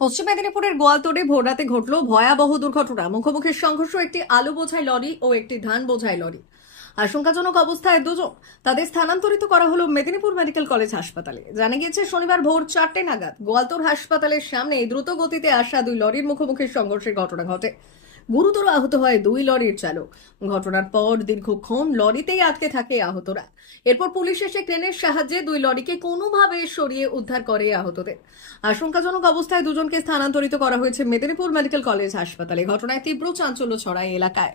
পশ্চিম মেদিনীপুরের গোয়ালতোড়ে ভোররাতে ঘটল ভয়াবহ দুর্ঘটনা। মুখোমুখি সংঘর্ষ, একটি আলু বোঝাই লরি ও একটি ধান বোঝাই লরি। আশঙ্কাজনক অবস্থায় দুজন তাদের স্থানান্তরিত করা হলো মেদিনীপুর মেডিকেল কলেজ হাসপাতালে। জানা গিয়েছে, শনিবার ভোর চারটে নাগাদ গোয়ালতোড় হাসপাতালের সামনে দ্রুত গতিতে আসা দুই লরির মুখোমুখি সংঘর্ষের ঘটনা ঘটে। গুরুতর আহত হয় দুই লরির চালক। ঘটনার পর দীর্ঘক্ষণ লরিতেই আটকে থাকে আহতরা। এরপর পুলিশ এসে ক্রেনের সাহায্যে দুই লরিকে কোনোভাবে সরিয়ে উদ্ধার করে আহতদের। আশঙ্কাজনক অবস্থায় দুজনকে স্থানান্তরিত করা হয়েছে মেদিনীপুর মেডিকেল কলেজ হাসপাতালে। ঘটনায় তীব্র চাঞ্চল্য ছড়ায় এলাকায়।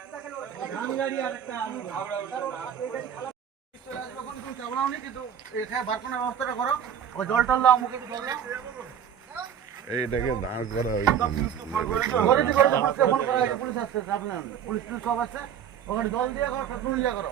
এইটাকে দাঁড় করা পুলিশ আসছে আপনার পুলিশ সব আছে ওখানে জল দিয়ে করো টুল দিয়ে করো